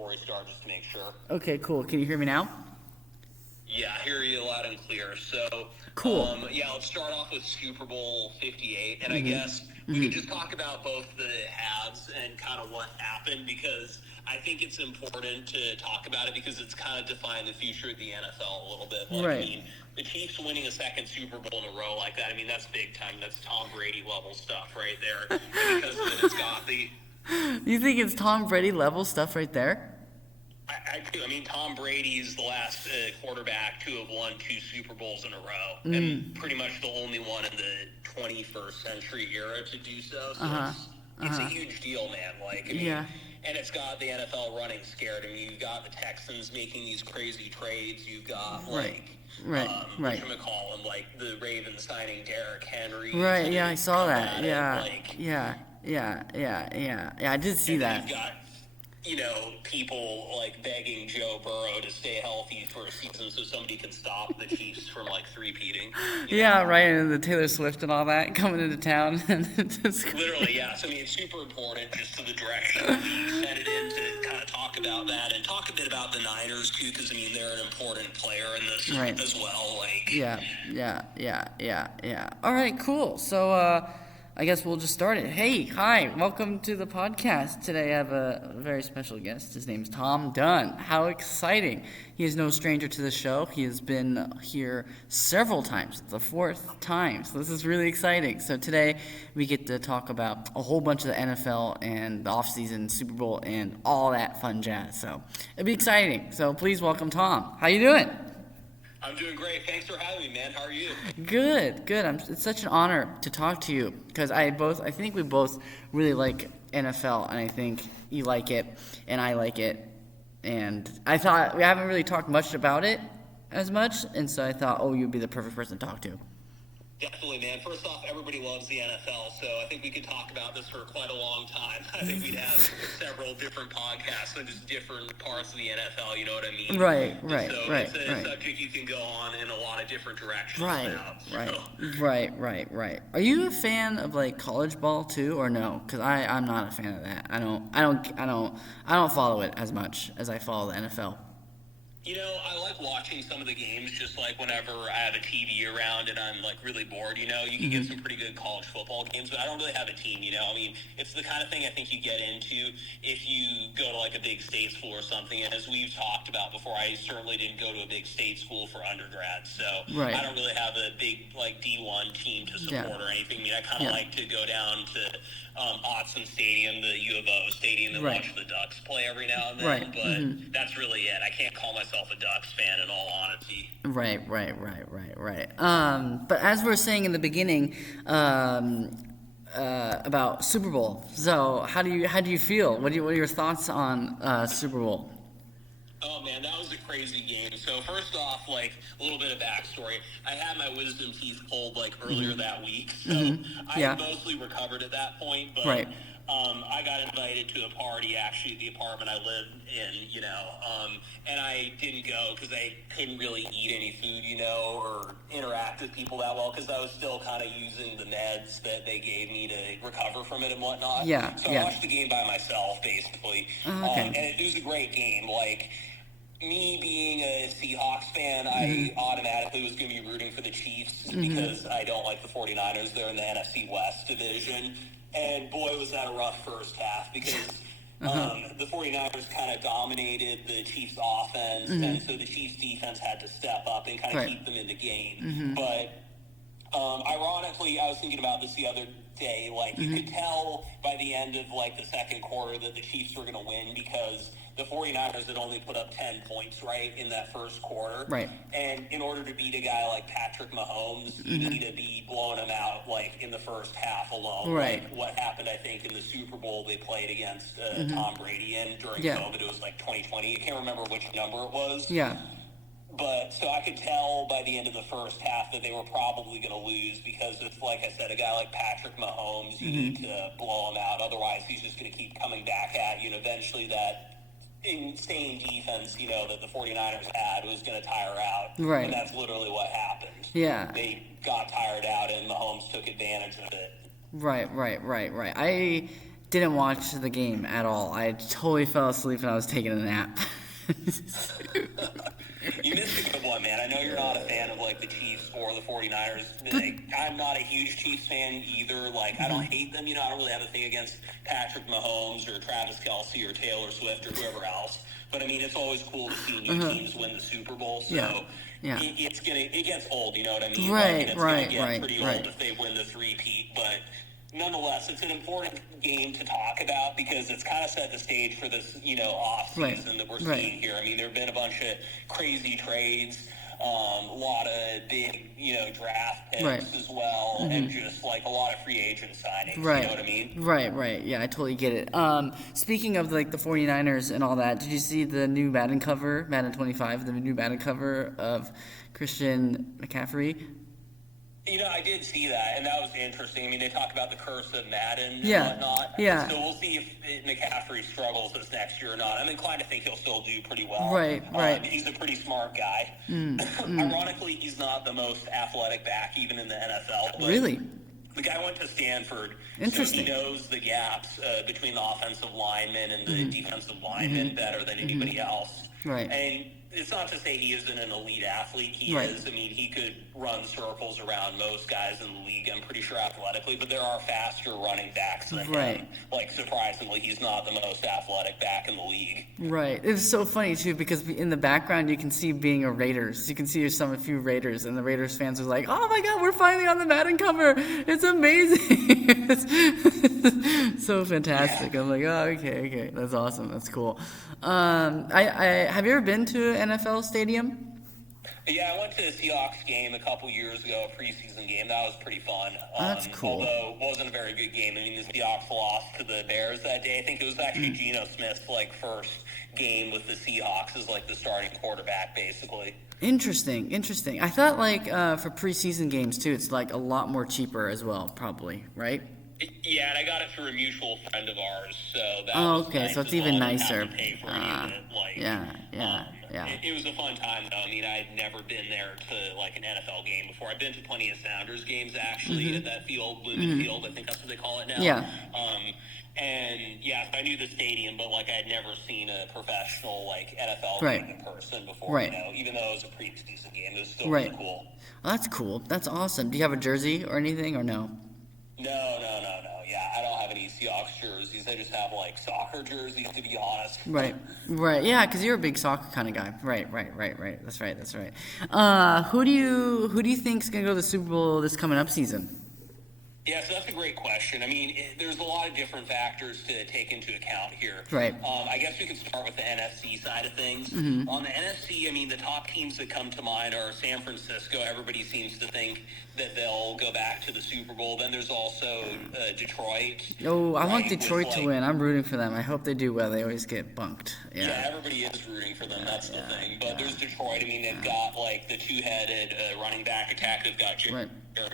before we start, just to make sure. Okay, cool. Can you hear me now? Yeah, I hear you loud and clear. So, Cool. let's start off with Super Bowl 58, and I guess we could just talk about both the halves and kind of what happened, because I think it's important to talk about it because it's kind of defined the future of the NFL a little bit. Right. I mean, the Chiefs winning a second Super Bowl in a row like that, I mean, that's big time. That's Tom Brady level stuff right there. And because of it, it's got the... You think it's Tom Brady level stuff right there? I do. I mean, Tom Brady's the last quarterback to have won 2 Super Bowls in a row, and pretty much the only one in the 21st century era to do so. So it's a huge deal, man. And it's got the NFL running scared. I mean, you've got the Texans making these crazy trades. You've got whatchamacallit, like the Ravens signing Derrick Henry. Right. Yeah, I saw that. Yeah. I did see that. You've got, people like begging Joe Burrow to stay healthy for a season so somebody can stop the Chiefs from three-peating. Yeah, right, and the Taylor Swift and all that coming into town. Literally, yeah. So, I mean, it's super important just to the direction we set it in to kind of talk about that and talk a bit about the Niners, too, because, I mean, they're an important player in this as well. Yeah. All right, cool. So, I guess we'll just start it. Hey, hi, welcome to the podcast. Today I have a very special guest. His name's Tom Dunn. How exciting. He is no stranger to the show. He has been here several times, the 4th time. So this is really exciting. So today we get to talk about a whole bunch of the NFL and the offseason, Super Bowl, and all that fun jazz. So it'll be exciting. So please welcome Tom. How you doing? I'm doing great. Thanks for having me, man. How are you? Good. It's such an honor to talk to you because I think we both really like NFL, and I think you like it, and I like it, and I thought we haven't really talked much about it as much, and so I thought, you'd be the perfect person to talk to. Definitely, man. First off, everybody loves the NFL, so I think we could talk about this for quite a long time. I think we'd have several different podcasts on just different parts of the NFL, you know what I mean? Right. It's a subject you can go on in a lot of different directions Right. Are you a fan of college ball too, or no? Because I'm not a fan of that. I don't follow it as much as I follow the NFL. I like watching some of the games just whenever I have a TV around and I'm really bored, you can get some pretty good college football games, but I don't really have a team, I mean, it's the kind of thing I think you get into if you go to a big state school or something, and as we've talked about before, I certainly didn't go to a big state school for undergrad, so I don't really have a big D1 team to support or anything. I mean, I kind of like to go down to Autzen Stadium, the U of O Stadium, and watch the Ducks play every now and then, but that's really it. I can't call myself a Ducks fan in all honesty. Right. But as we were saying in the beginning, about Super Bowl. So how do you feel? What are your thoughts on Super Bowl? Oh man, that was a crazy game. So first off, a little bit of backstory. I had my wisdom teeth pulled earlier that week, so I had mostly recovered at that point. But I got invited to a party actually at the apartment I lived in, and I didn't go because I couldn't really eat any food, or interact with people that well because I was still kind of using the meds that they gave me to recover from it and whatnot. So I watched the game by myself basically, and it was a great game. Me being a Seahawks fan, I automatically was going to be rooting for the Chiefs because I don't like the 49ers. They're in the NFC West division. And boy, was that a rough first half because the 49ers kind of dominated the Chiefs offense. And so the Chiefs defense had to step up and kind of keep them in the game. But ironically, I was thinking about this the other day. You could tell by the end of the second quarter that the Chiefs were going to win because the 49ers had only put up 10 points, in that first quarter. And in order to beat a guy like Patrick Mahomes, you need to be blowing him out, in the first half alone. What happened, I think, in the Super Bowl they played against Tom Brady in during COVID. It was 2020. I can't remember which number it was. But so I could tell by the end of the first half that they were probably going to lose because it's, like I said, a guy like Patrick Mahomes, you need to blow him out. Otherwise, he's just going to keep coming back at you. And eventually that insane defense, that the 49ers had was going to tire out. And that's literally what happened. They got tired out and Mahomes took advantage of it. Right. didn't watch the game at all. I totally fell asleep and I was taking a nap. You missed a good one, man. I know you're not a fan of, like, the Chiefs or the 49ers. Like, I'm not a huge Chiefs fan either. Like, I don't hate them. You know, I don't really have a thing against Patrick Mahomes or Travis Kelce or Taylor Swift or whoever else. But, I mean, it's always cool to see new teams win the Super Bowl. So it gets old, you know what I mean? Right, it's right, gonna get right, pretty right. old if they win the three-peat. But nonetheless, it's an important game to talk about because it's kind of set the stage for this, you know, off season that we're seeing here. I mean, there have been a bunch of crazy trades, a lot of big, you know, draft picks as well, and just like a lot of free agent signings. You know what I mean? Right. Yeah, I totally get it. Speaking of like the 49ers and all that, did you see the new Madden cover, Madden 25, the new Madden cover of Christian McCaffrey? You know, I did see that, and that was interesting. I mean, they talk about the curse of Madden and whatnot. Yeah. So we'll see if McCaffrey struggles this next year or not. I'm inclined to think he'll still do pretty well. Right. He's a pretty smart guy. Ironically, he's not the most athletic back, even in the NFL. But really? The guy went to Stanford, Interesting. so he knows the gaps between the offensive linemen and the defensive linemen better than anybody else. Right. And it's not to say he isn't an elite athlete. He is. I mean, he could run circles around most guys in the league, I'm pretty sure, athletically, but there are faster running backs than him. Like, surprisingly, he's not the most athletic back in the league. Right. It's so funny, too, because in the background you can see being a Raiders. You can see a few Raiders, and the Raiders fans are like, oh, my God, we're finally on the Madden cover. It's amazing. It's so fantastic. I'm like, oh, okay. That's awesome. That's cool. I have you ever been to an NFL stadium? Yeah, I went to a Seahawks game a couple years ago, a preseason game. That was pretty fun. That's cool. Although it wasn't a very good game. I mean, the Seahawks lost to the Bears that day. I think it was actually Geno Smith's first game with the Seahawks as the starting quarterback, basically. Interesting. I thought for preseason games too, it's a lot more cheaper as well, probably, right? Yeah, and I got it through a mutual friend of ours, so that was okay, nice, so it's even nicer. Yeah. It was a fun time, though. I mean, I had never been there to an NFL game before. I've been to plenty of Sounders games actually at that field, Lumen Field. I think that's what they call it now. Yeah. And yeah, I knew the stadium, but I had never seen a professional NFL game in person before. Right. You know, even though it was a preseason game, it was still really cool. Well, that's cool. That's awesome. Do you have a jersey or anything, or no? No. Yeah, I don't have any Seahawks jerseys. I just have soccer jerseys, to be honest. Right. Yeah, because you're a big soccer kind of guy. Right. That's right. Who do you think's gonna go to the Super Bowl this coming up season? Yeah, so that's a great question. I mean, there's a lot of different factors to take into account here. Right. I guess we could start with the NFC side of things. On the NFC, I mean, the top teams that come to mind are San Francisco. Everybody seems to think that they'll go back to the Super Bowl. Then there's also Detroit. Oh, I want Detroit to win. I'm rooting for them. I hope they do well. They always get bunked. Yeah, everybody is rooting for them. That's the thing. But there's Detroit. I mean, they've got the two-headed running back attack. They've got Jared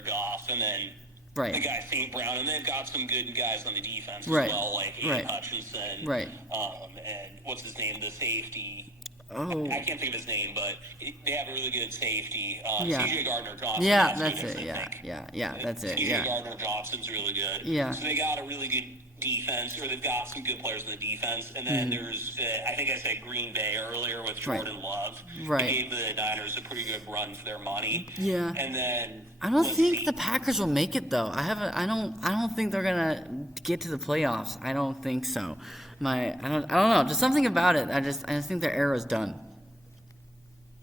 Goff, and then the guy St. Brown, and they've got some good guys on the defense as well, like Aiden Hutchinson. And what's his name? The safety. Oh. I can't think of his name, but they have a really good safety. C.J. Gardner-Johnson. Yeah, that's it. Yeah, that's it. C.J. Gardner-Johnson's really good. Yeah. So they got a really good defense, or they've got some good players in the defense. And then there's, I think I said Green Bay earlier with Jordan Love. They gave the Niners a pretty good run for their money. Yeah. And then I don't think the Packers will make it though. I don't think they're gonna get to the playoffs. I don't think so. I don't know. Just something about it. I just think their era's done.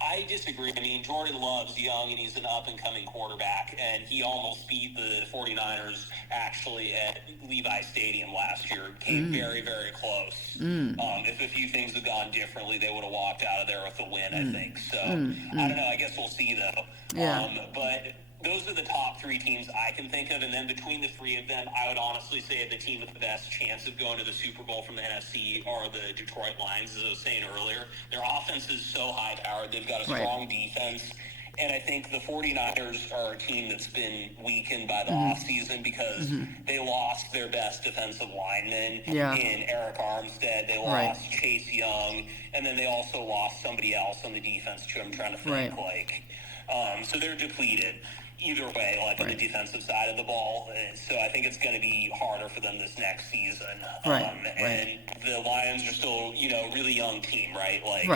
I disagree. I mean, Jordan Love's young, and he's an up-and-coming quarterback, and he almost beat the 49ers, actually, at Levi Stadium last year. Came very, very close. If a few things had gone differently, they would have walked out of there with a win, I think. So, I don't know. I guess we'll see, though. Yeah. But those are the top three teams I can think of, and then between the three of them, I would honestly say the team with the best chance of going to the Super Bowl from the NFC are the Detroit Lions, as I was saying earlier. Their offense is so high-powered. They've got a strong defense, and I think the 49ers are a team that's been weakened by the offseason because they lost their best defensive lineman in Eric Armstead. They lost Chase Young, and then they also lost somebody else on the defense, too. I'm trying to think, so they're depleted. either way, like on the defensive side of the ball. So I think it's going to be harder for them this next season. And the Lions are still, really young team, right? Like,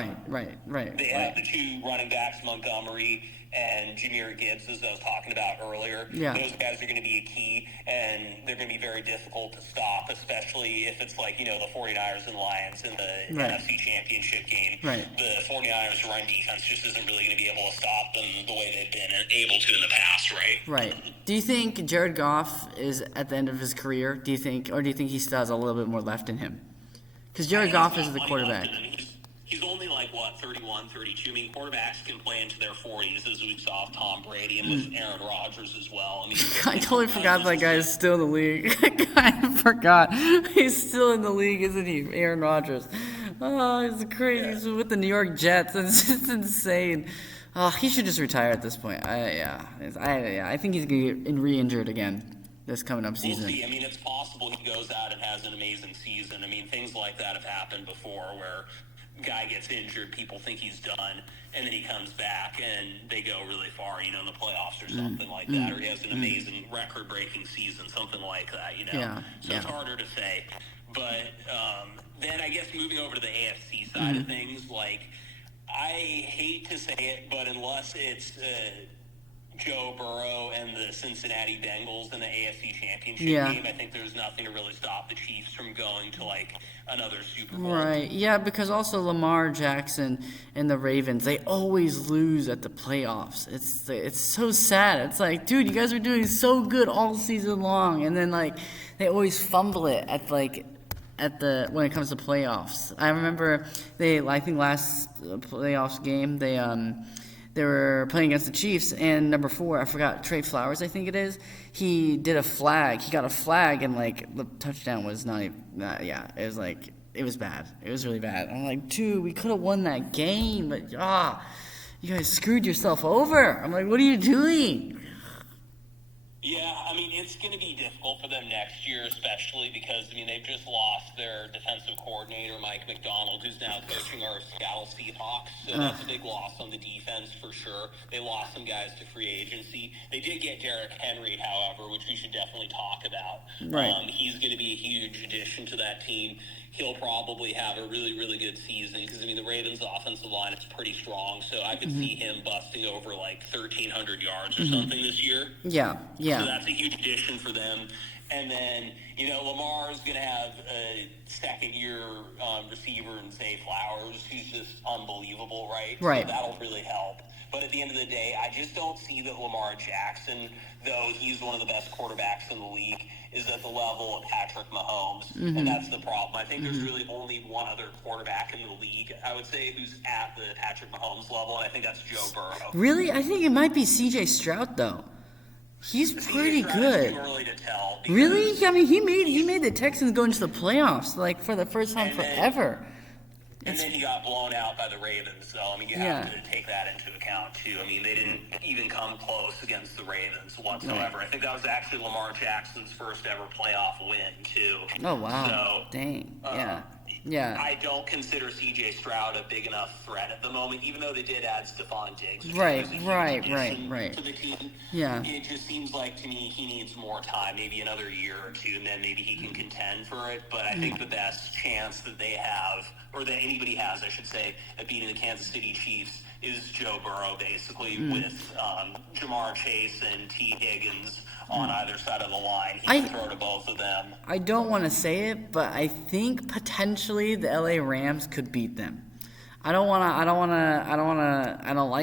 They have the two running backs, Montgomery and Jahmyr Gibbs, as I was talking about earlier. Yeah. Those guys are going to be a key, and they're going to be very difficult to stop, especially if it's like, the 49ers and Lions in the NFC Championship game. The 49ers run defense just isn't really going to be able to stop them the way they've been able to in the past, right? Do you think Jared Goff is at the end of his career? Do you think he still has a little bit more left in him? Because Jared Goff is the quarterback. He's only 31, 32. I mean, quarterbacks can play into their 40s, as we saw with Tom Brady and with Aaron Rodgers as well. I mean, I totally forgot that guy is still in the league. I forgot. He's still in the league, isn't he? Aaron Rodgers. Oh, he's crazy. Yeah. He's with the New York Jets. It's just insane. Oh, he should just retire at this point. I think he's going to get re-injured again this coming up season. We'll see. I mean, it's possible he goes out and has an amazing season. I mean, things like that have happened before where guy gets injured, people think he's done, and then he comes back and they go really far, in the playoffs or something like that, or he has an amazing record-breaking season, something like that, So it's harder to say. But then I guess moving over to the AFC side of things, I hate to say it, but unless it's Joe Burrow and the Cincinnati Bengals in the AFC Championship game, I think there's nothing to really stop the Chiefs from going to another Super Bowl. Right, yeah, because also Lamar Jackson and the Ravens, they always lose at the playoffs. It's so sad. It's like, dude, you guys are doing so good all season long, and then they always fumble it at when it comes to playoffs. I remember I think last playoffs game they were playing against the Chiefs, and number 4, I forgot, Trey Flowers, I think it is, he did a flag. He got a flag, and, the touchdown was not even, it was bad. It was really bad. I'm like, dude, we could have won that game, but, you guys screwed yourself over. I'm like, what are you doing? Yeah, I mean, it's going to be difficult for them next year, especially because, they've just lost their defensive coordinator, Mike McDonald, who's now coaching our Seattle Seahawks. So that's a big loss on the defense for sure. They lost some guys to free agency. They did get Derrick Henry, however, which we should definitely talk about. Right. He's going to be a huge addition to that team. He'll probably have a really, really good season because, the Ravens' offensive line is pretty strong, so I could see him busting over 1,300 yards or something this year. Yeah. So that's a huge addition for them. And then, Lamar is going to have a second-year receiver in Zay Flowers, who's just unbelievable, right? Right. So that'll really help. But at the end of the day, I just don't see that Lamar Jackson, though he's one of the best quarterbacks in the league, is at the level of Patrick Mahomes, and that's the problem. I think there's really only one other quarterback in the league, I would say, who's at the Patrick Mahomes level, and I think that's Joe Burrow. Really? I think it might be C.J. Stroud, though. He's pretty good. It's too early to tell. Really? I mean, he made the Texans go into the playoffs for the first time forever. And then he got blown out by the Ravens, so you have to take that into account too. They didn't even come close against the Ravens whatsoever. Right. I think that was actually Lamar Jackson's first ever playoff win too. Oh wow! So, dang, yeah. I don't consider C.J. Stroud a big enough threat at the moment, even though they did add Stephon Diggs. Right. To the team. Yeah. It just seems like to me he needs more time, maybe another year or two, and then maybe he can contend for it. But I think the best chance that they have, or that anybody has, I should say, at beating the Kansas City Chiefs is Joe Burrow, basically, with Jamar Chase and T. Higgins on either side of the line. He can throw to both of them. I don't want to say it, but I think potentially the LA Rams could beat them. I don't like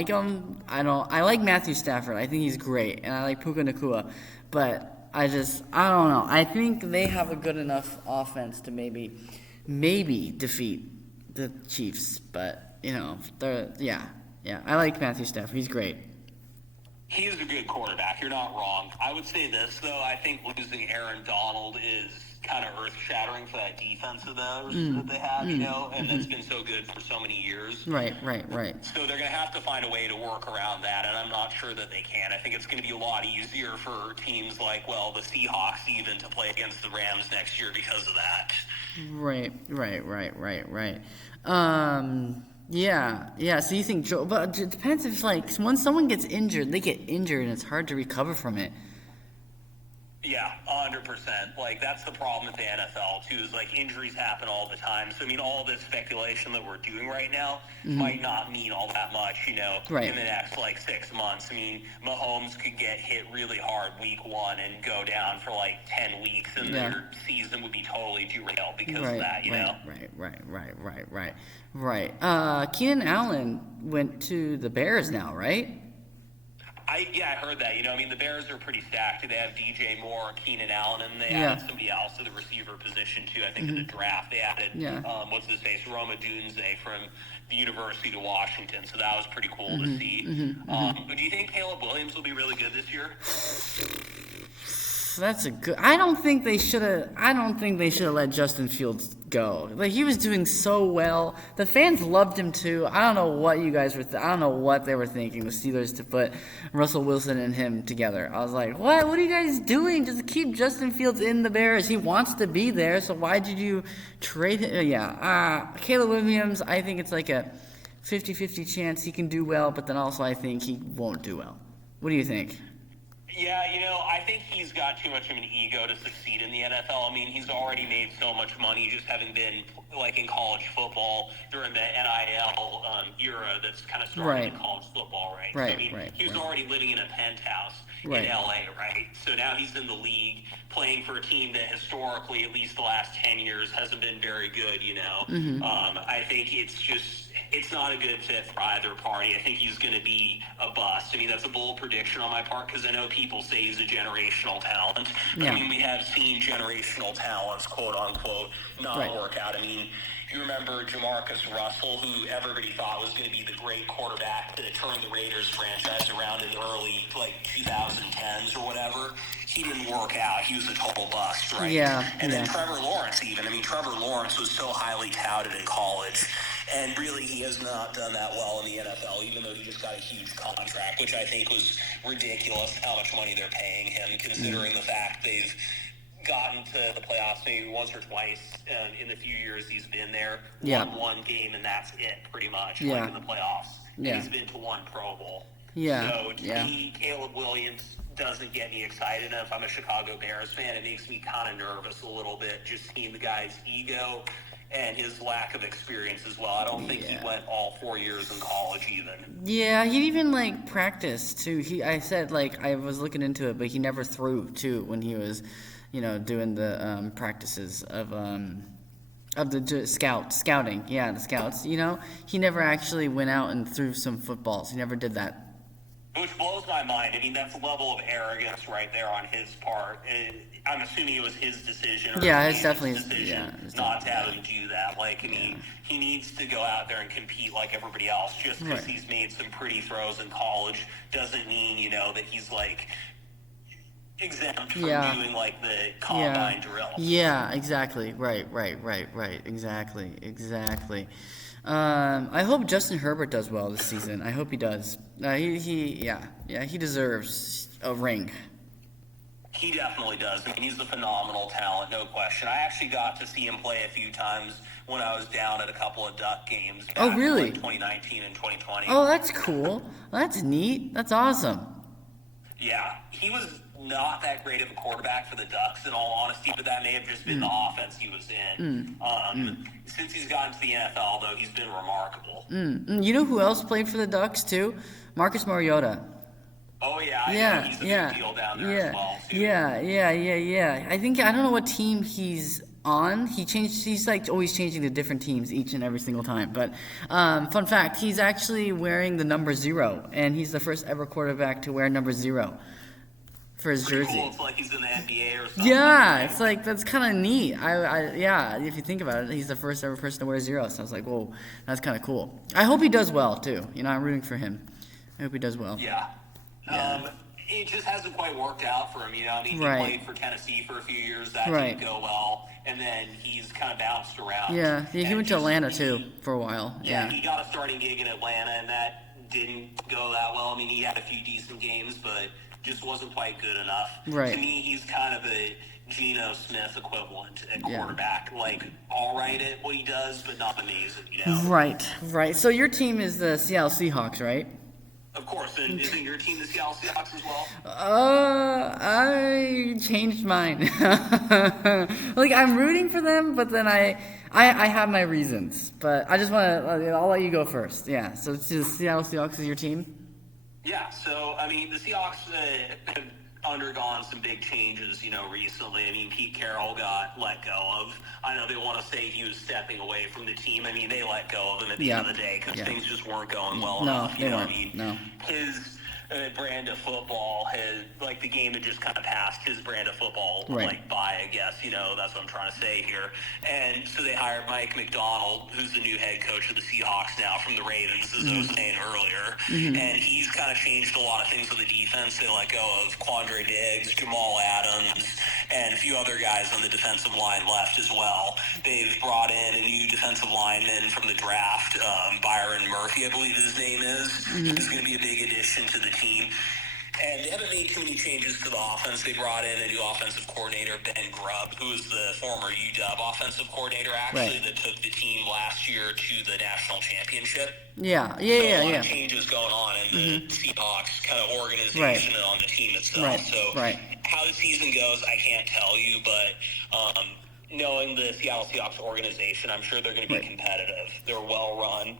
them. I like Matthew Stafford. I think he's great, and I like Puka Nacua, but I don't know. I think they have a good enough offense to maybe defeat the Chiefs, but I like Matthew Stafford. He's great. He's a good quarterback. You're not wrong. I would say this, though. I think losing Aaron Donald is kind of earth-shattering for that defense of theirs that they have, and that's been so good for so many years. Right. So they're going to have to find a way to work around that, and I'm not sure that they can. I think it's going to be a lot easier for teams like, the Seahawks even to play against the Rams next year because of that. Right. Yeah. So you think Joe? But it depends if when someone gets injured, they get injured and it's hard to recover from it. Yeah, 100%. Like, that's the problem with the NFL, too, is, like, injuries happen all the time. So, I mean, all this speculation that we're doing right now might not mean all that much, in the next, 6 months. I mean, Mahomes could get hit really hard week 1 and go down for, 10 weeks, and their season would be totally derailed because of that, know? Right. Keenan Allen went to the Bears now, right? I heard that. The Bears are pretty stacked. They have DJ Moore, Keenan Allen, and they added somebody else to the receiver position, too. I think in the draft they added, what's his face, Roma Dunze from the University of Washington. So that was pretty cool to see. But do you think Caleb Williams will be really good this year? That's a good. I don't think they should have let Justin Fields go. He was doing so well. The fans loved him too. I don't know what you guys were. I don't know what they were thinking. The Steelers to put Russell Wilson and him together. I was like, what? What are you guys doing? Just keep Justin Fields in the Bears. He wants to be there. So why did you trade him? Caleb Williams. I think it's like a 50-50 chance he can do well, but then also I think he won't do well. What do you think? Yeah, I think he's got too much of an ego to succeed in the NFL. I mean, he's already made so much money just having been, in college football during the NIL era that's kind of started in college football, right? So, he was already living in a penthouse in L.A., right? So now he's in the league playing for a team that historically, at least the last 10 years, hasn't been very good, I think it's not a good fit for either party. I think he's going to be a bust. I mean, that's a bold prediction on my part because I know people say he's a generational talent. But, I mean, we have seen generational talents, quote unquote, not work out. I mean, you remember Jamarcus Russell, who everybody thought was going to be the great quarterback that turned the Raiders franchise around in the early 2010s or whatever. He didn't work out. He was a total bust, right? And then Trevor Lawrence even. I mean, Trevor Lawrence was so highly touted in college. And really, he has not done that well in the NFL, even though he just got a huge contract, which I think was ridiculous how much money they're paying him, considering the fact they've gotten to the playoffs maybe once or twice in the few years he's been there. Won one game, and that's it, pretty much, in the playoffs. And he's been to one Pro Bowl. So, to me, Caleb Williams doesn't get me excited. And if I'm a Chicago Bears fan, it makes me kind of nervous a little bit, just seeing the guy's ego and his lack of experience as well. I don't think he went all 4 years in college even. Yeah, he even practiced too. I said I was looking into it, but he never threw too when he was, doing the practices of the scouting. Yeah, the scouts. He never actually went out and threw some footballs. He never did that. Which blows my mind. I mean, that's a level of arrogance right there on his part. And I'm assuming it was his decision. It's definitely his decision not to have him do that. He needs to go out there and compete like everybody else. Just because he's made some pretty throws in college doesn't mean, that he's exempt from doing the combine drills. Yeah, exactly. Right. Exactly. I hope Justin Herbert does well this season. I hope he does. He deserves a ring. He definitely does. I mean, he's a phenomenal talent, no question. I actually got to see him play a few times when I was down at a couple of Duck games. Oh, really? 2019 and 2020. Oh, that's cool. That's neat. That's awesome. Yeah, he was not that great of a quarterback for the Ducks, in all honesty, but that may have just been the offense he was in. Since he's gotten to the NFL, though, he's been remarkable. You know who else played for the Ducks, too? Marcus Mariota. Oh, yeah. He's a big deal down there as well, too. Yeah. I don't know what team he's on. He's always changing to different teams each and every single time. But fun fact, he's actually wearing the number 0, and he's the first ever quarterback to wear number 0 for his jersey. Cool. It's like he's in the NBA or something. Yeah, it's that's kind of neat. If you think about it, he's the first ever person to wear 0. So I was like, whoa, that's kind of cool. I hope he does well too. I'm rooting for him. I hope he does well. Yeah. It just hasn't quite worked out for him. He played for Tennessee for a few years. That didn't go well, and then he's kind of bounced around. Yeah, he went to Atlanta too for a while. Yeah, he got a starting gig in Atlanta, and that didn't go that well. I mean, he had a few decent games, but just wasn't quite good enough. Right. To me, he's kind of a Geno Smith equivalent at quarterback. Like, all right at what he does, but not amazing, Right. So your team is the Seattle Seahawks, right? Of course. And isn't your team the Seattle Seahawks as well? I changed mine. Like, I'm rooting for them, but then I have my reasons. But I just want to, I'll let you go first. Yeah, so it's the Seattle Seahawks is your team? Yeah, so, I mean, the Seahawks have undergone some big changes, recently. I mean, Pete Carroll got let go of. I know they want to say he was stepping away from the team. I mean, they let go of him at the end of the day because things just weren't going well enough. They weren't. No. His brand of football has, like, the game had just kind of passed his brand of football, by, I guess, that's what I'm trying to say here. And so they hired Mike McDonald, who's the new head coach of the Seahawks now from the Ravens, as I was saying earlier. And he's kind of changed a lot of things with the defense. They let go of Quandre Diggs, Jamal Adams, and a few other guys on the defensive line left as well. They've brought in a new defensive lineman from the draft, Byron Murphy, I believe his name is. He's going to be a big addition to the team. And they haven't made too many changes to the offense. They brought in a new offensive coordinator, Ben Grubb, who is the former UW offensive coordinator, actually, that took the team last year to the national championship. A lot of changes going on in the Seahawks kind of organization and on the team itself. How the season goes, I can't tell you, but knowing the Seattle Seahawks organization, I'm sure they're going to be competitive. They're well run.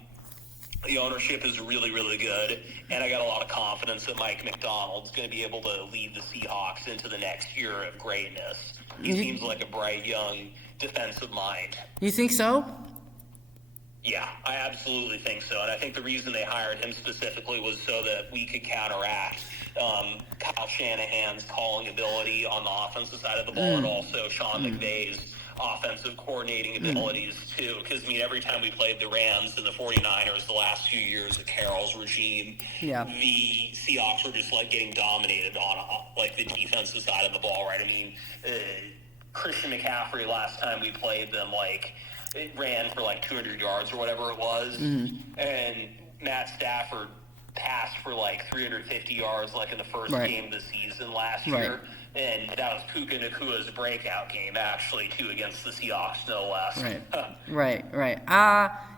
The ownership is really, really good, and I got a lot of confidence that Mike McDonald's going to be able to lead the Seahawks into the next year of greatness. He seems like a bright, young defensive mind. You think so? Yeah, I absolutely think so, and I think the reason they hired him specifically was so that we could counteract Kyle Shanahan's calling ability on the offensive side of the ball and also Sean McVay's offensive coordinating abilities too, because every time we played the Rams and the 49ers the last few years of Carroll's regime, the Seahawks were just like getting dominated on like the defensive side of the ball, right? Christian McCaffrey last time we played them, like, it ran for like 200 yards or whatever it was, and Matt Stafford passed for like 350 yards like in the first game of the season last year. And that was Puka Nakua's breakout game, actually, too, against the Seahawks, no less. Right.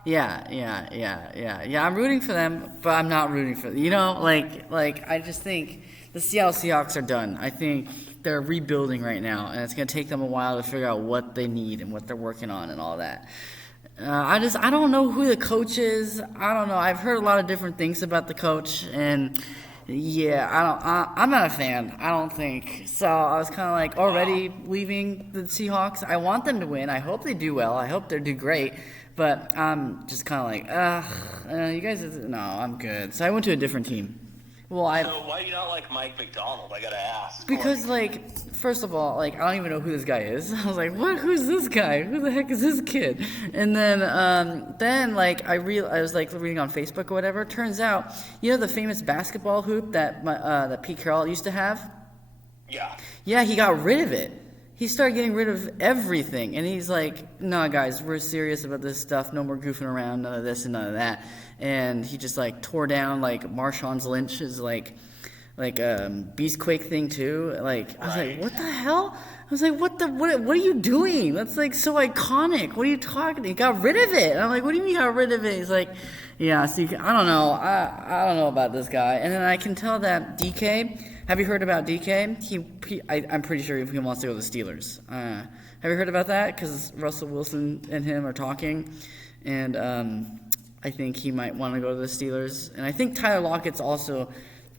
Yeah, I'm rooting for them, but I'm not rooting for them. I just think the Seattle Seahawks are done. I think they're rebuilding right now, and it's going to take them a while to figure out what they need and what they're working on and all that. I don't know who the coach is. I don't know. I've heard a lot of different things about the coach, and I'm not a fan. I don't think so. I was kind of like already leaving the Seahawks. I want them to win. I hope they do well. I hope they do great. But I'm just kind of like, you guys. No, I'm good. So I went to a different team. So why do you not like Mike McDonald? I gotta ask. Because, first of all, I don't even know who this guy is. I was like, what? Who's this guy? Who the heck is this kid? And then I was reading on Facebook or whatever. Turns out, the famous basketball hoop that Pete Carroll used to have? Yeah. Yeah, he got rid of it. He started getting rid of everything. And he's like, nah, guys, we're serious about this stuff. No more goofing around, none of this and none of that. And he just, tore down, Marshawn Lynch's, Beastquake thing, too. I was like, what the hell? I was like, what are you doing? That's, so iconic. What are you talking about? He got rid of it. And I'm like, what do you mean got rid of it? He's like, yeah, see, I don't know. I don't know about this guy. And then I can tell that DK, have you heard about DK? I'm pretty sure he wants to go to the Steelers. Have you heard about that? Because Russell Wilson and him are talking. And I think he might want to go to the Steelers. And I think Tyler Lockett's also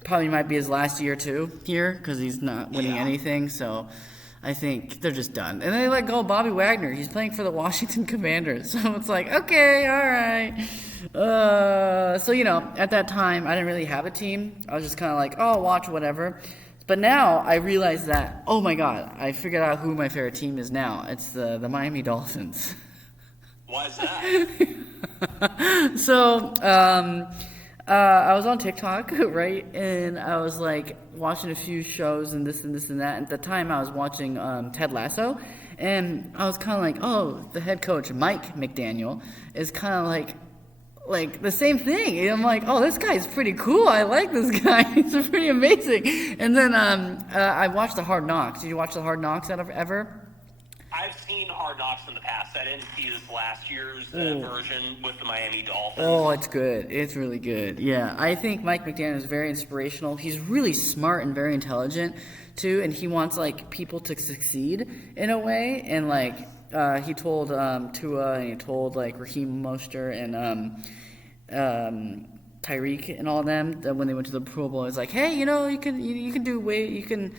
probably might be his last year, too, here, because he's not winning anything. So I think they're just done. And then they let go of Bobby Wagner. He's playing for the Washington Commanders. So it's like, okay, all right. So, at that time, I didn't really have a team. I was just kind of like, oh, watch whatever. But now I realize that, oh, my God, I figured out who my favorite team is now. It's the Miami Dolphins. Why is that? So, I was on TikTok, right? And I was watching a few shows and this and this and that. At the time, I was watching Ted Lasso. And I was kind of like, oh, the head coach, Mike McDaniel, is kind of like the same thing. And I'm like, oh, this guy's pretty cool. I like this guy. He's pretty amazing. And then I watched the Hard Knocks. Did you watch the Hard Knocks ever? I've seen Hard Knocks in the past. I didn't see this last year's version with the Miami Dolphins. Oh, it's good. It's really good. Yeah, I think Mike McDaniel is very inspirational. He's really smart and very intelligent too, and he wants like people to succeed in a way. And like he told Tua, and he told like Raheem Mostert and Tyreek and all of them that when they went to the Pro Bowl, it's like, hey, you know, you can do way, you can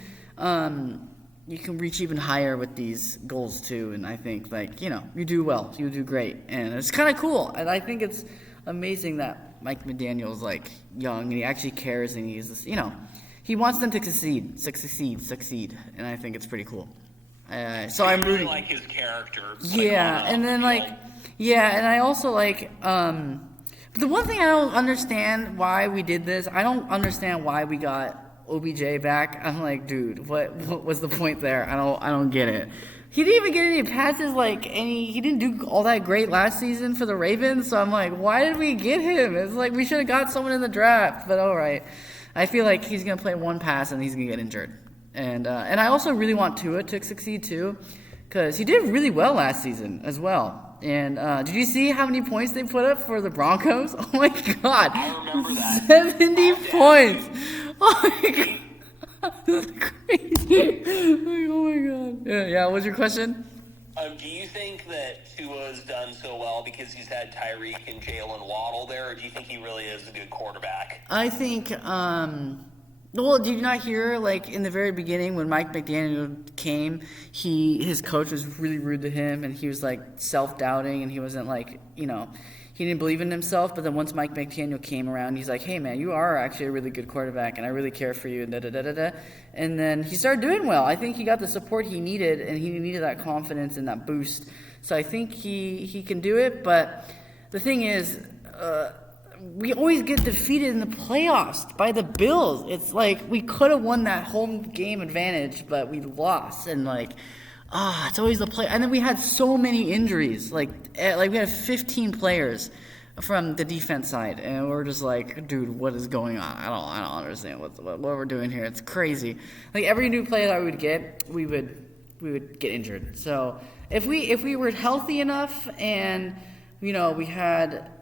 reach even higher with these goals too. And I think like, you know, you do well, you do great, and it's kind of cool. And I think it's amazing that Mike McDaniel's like young and he actually cares, and he's, you know, he wants them to succeed, and I think it's pretty cool. So I'm rooting. Like his character. Yeah, and then like, yeah, and I also like. But the one thing I don't understand why we did this. I don't understand why we got OBJ back. I'm like, dude, what was the point there? I don't get it. He didn't even get any passes, he didn't do all that great last season for the Ravens. So I'm like, why did we get him? It's like we should have got someone in the draft. But all right, I feel like he's gonna play one pass and he's gonna get injured. And I also really want Tua to succeed too, because he did really well last season as well. And did you see how many points they put up for the Broncos? Oh my God, I remember that. 70 points. Oh my God, that's crazy. Oh my God. Yeah. What's your question? Do you think that Tua's done so well because he's had Tyreek and Jalen Waddle there, or do you think he really is a good quarterback? I think. Well, did you not hear, like, in the very beginning when Mike McDaniel came, his coach was really rude to him, and he was, like, self-doubting, and he wasn't, like, you know, he didn't believe in himself. But then once Mike McDaniel came around, he's like, hey, man, you are actually a really good quarterback, and I really care for you, and da-da-da-da-da. And then he started doing well. I think he got the support he needed, and he needed that confidence and that boost. So I think he can do it. But the thing is, we always get defeated in the playoffs by the Bills. It's like we could have won that home game advantage, but we lost. And like, it's always the play. And then we had so many injuries. Like we had 15 players from the defense side, and we're just like, dude, what is going on? I don't understand what we're doing here. It's crazy. Like every new player that we would get, we would get injured. So if we were healthy enough, and you know we had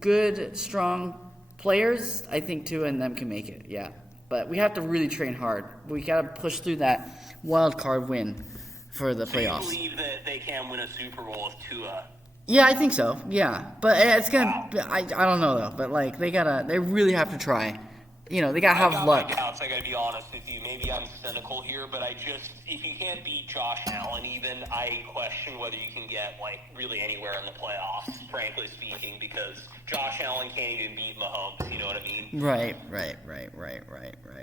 good, strong players, I think Tua and them can make it, yeah. But we have to really train hard. We got to push through that wild card win for the playoffs. Do you believe that they can win a Super Bowl with Tua? Yeah, I think so, yeah. But it's going to, I don't know, though. But, like, they really have to try. You know, they got to have luck. I got to be honest with you. Maybe I'm cynical here, but if you can't beat Josh Allen even, I question whether you can get, like, really anywhere in the playoffs, frankly speaking, because Josh Allen can't even beat Mahomes, you know what I mean? Right.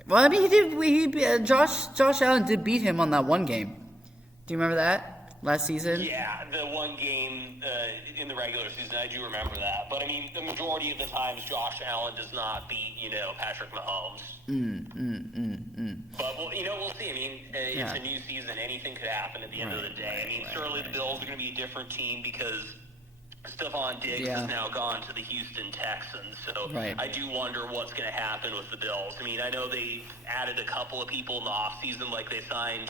Well, I mean, Josh Allen did beat him on that one game. Do you remember that? Last season? Yeah, the one game in the regular season, I do remember that. But, I mean, the majority of the times, Josh Allen does not beat, Patrick Mahomes. But, we'll see. I mean, it's a new season. Anything could happen at the end of the day. I mean, certainly the Bills are going to be a different team because Stephon Diggs has now gone to the Houston Texans. So I do wonder what's going to happen with the Bills. I mean, I know they added a couple of people in the offseason, like they signed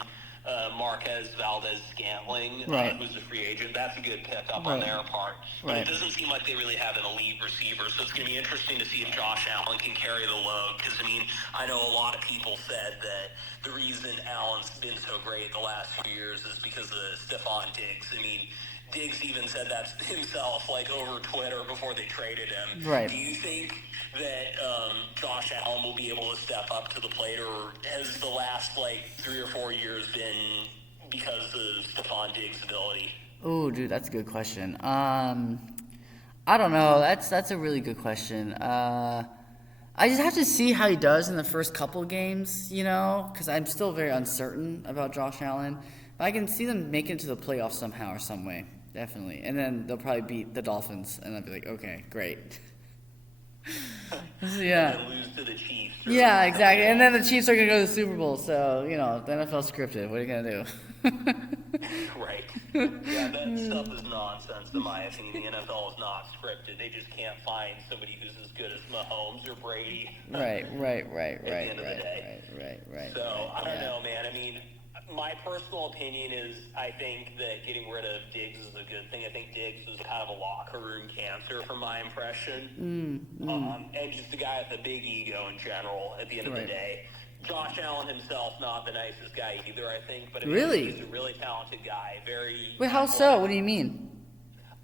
Marquez Valdez-Scantling, who's a free agent. That's a good pickup on their part. But it doesn't seem like they really have an elite receiver, so it's going to be interesting to see if Josh Allen can carry the load. Because, I mean, I know a lot of people said that the reason Allen's been so great the last few years is because of Stephon Diggs. I mean, Diggs even said that himself, like, over Twitter before they traded him. Right. Do you think that Josh Allen will be able to step up to the plate, or has the last, 3 or 4 years been because of Stephon Diggs' ability? Oh, dude, that's a good question. I don't know. That's a really good question. I just have to see how he does in the first couple games, because I'm still very uncertain about Josh Allen. But I can see them make it to the playoffs somehow or some way. Definitely. And then they'll probably beat the Dolphins, and I'll be like, okay, great. Yeah. And lose to the Chiefs. Yeah, exactly. And then the Chiefs are going to go to the Super Bowl, so, the NFL's scripted. What are you going to do? Right. Yeah, that stuff is nonsense in my opinion. The NFL is not scripted. They just can't find somebody who's as good as Mahomes or Brady. Right. At the end of the day. Right. So, I don't know, man. I mean, my personal opinion is I think that getting rid of Diggs is a good thing. I think Diggs was kind of a locker room cancer from my impression. And just a guy with a big ego in general at the end of the day. Josh Allen himself, not the nicest guy either, I think. But I mean, really? He's a really talented guy. Wait, how so? What do you mean?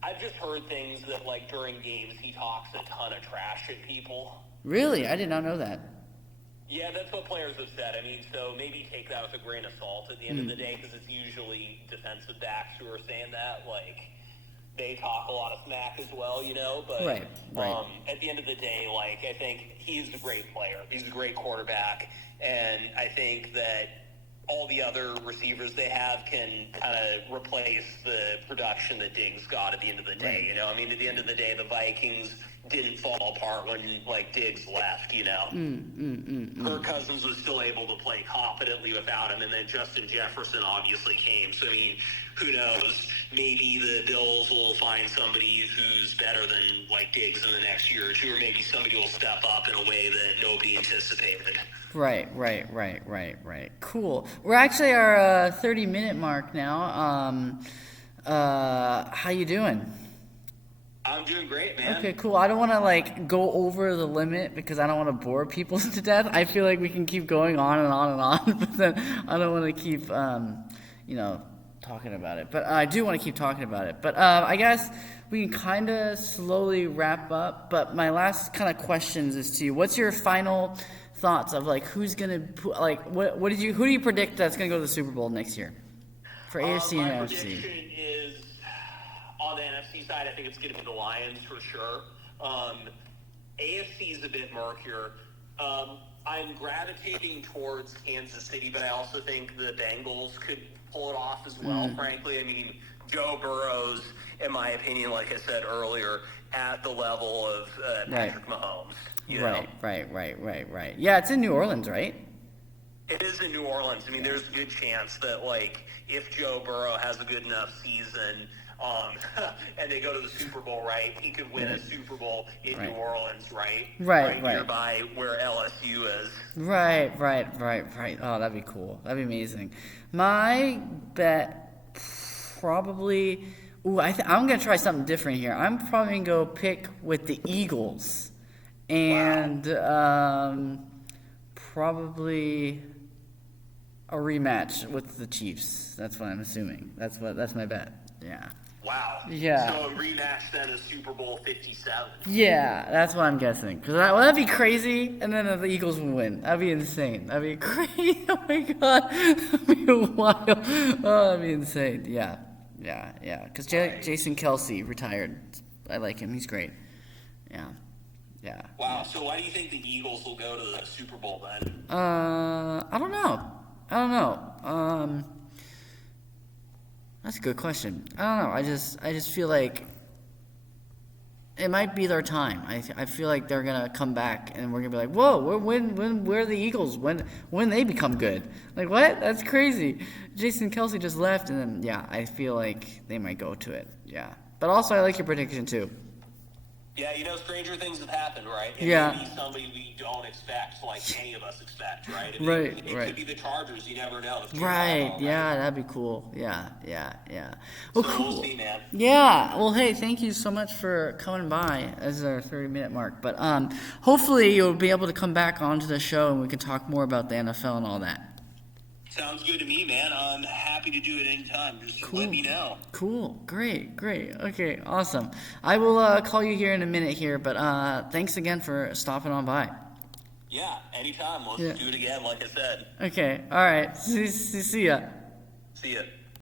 I've just heard things that, like, during games, he talks a ton of trash at people. Really? I did not know that. Yeah, that's what players have said. I mean, so maybe take that with a grain of salt at the end of the day, because it's usually defensive backs who are saying that. Like, they talk a lot of smack as well, you know? But right. At the end of the day, like, I think he's a great player. He's a great quarterback. And I think that all the other receivers they have can kind of replace the production that Diggs got at the end of the day. You know, I mean, at the end of the day, the Vikings didn't fall apart when, like, Diggs left, you know. Kirk Cousins was still able to play competently without him, and then Justin Jefferson obviously came. So, I mean, who knows? Maybe the Bills will find somebody who's better than, like, Diggs in the next year or two, or maybe somebody will step up in a way that nobody anticipated. Right. Cool. We're actually our 30-minute mark now. How you doing? I'm doing great, man. Okay, cool. I don't want to, like, go over the limit because I don't want to bore people to death. I feel like we can keep going on and on and on, but then I don't want to keep, talking about it. But I do want to keep talking about it. But I guess we can kind of slowly wrap up. But my last kind of questions is to you. What's your final thoughts of, like, who's going to, like, who do you predict that's going to go to the Super Bowl next year for AFC and NFC? My prediction is, on the NFC side, I think it's going to be the Lions for sure. AFC is a bit murkier. I'm gravitating towards Kansas City, but I also think the Bengals could pull it off as well, frankly. I mean, Joe Burrow's, in my opinion, like I said earlier, at the level of Patrick Mahomes. You know? Right. Yeah, it's in New Orleans, right? It is in New Orleans. I mean, there's a good chance that, like, if Joe Burrow has a good enough season and they go to the Super Bowl, right, he could win a Super Bowl in New Orleans, right? Right nearby where LSU is. Right. Oh, that'd be cool. That'd be amazing. My bet probably... I'm going to try something different here. I'm probably going to go pick with the Eagles. And probably a rematch with the Chiefs. That's what I'm assuming. That's my bet. Yeah. Wow. Yeah. So a rematch then is Super Bowl 57. Yeah, that's what I'm guessing. Because that'd be crazy, and then the Eagles would win. That'd be insane. That'd be crazy. Oh my God. That'd be wild. Oh, that'd be insane. Yeah. Because Jason Kelce retired. I like him. He's great. Yeah. Wow. So why do you think the Eagles will go to the Super Bowl then? I don't know. That's a good question. I don't know. I just feel like it might be their time. I feel like they're gonna come back and we're gonna be like, whoa, where are the Eagles? When they become good? Like, what? That's crazy. Jason Kelce just left, and then I feel like they might go to it. Yeah. But also, I like your prediction too. Yeah, stranger things have happened, right? It may be somebody we don't expect, like any of us expect, right? It could be the Chargers. You never know. Right. Yeah, that'd be cool. Yeah. Well, so cool. We'll see, man. Yeah. Well, hey, thank you so much for coming by as our 30-minute mark. But hopefully you'll be able to come back onto the show and we can talk more about the NFL and all that. Sounds good to me, man. I'm happy to do it anytime. Just let me know. Cool. Great. Okay, awesome. I will call you here in a minute here, but thanks again for stopping on by. Yeah, anytime. Let's do it again, like I said. Okay, all right. See ya. See ya.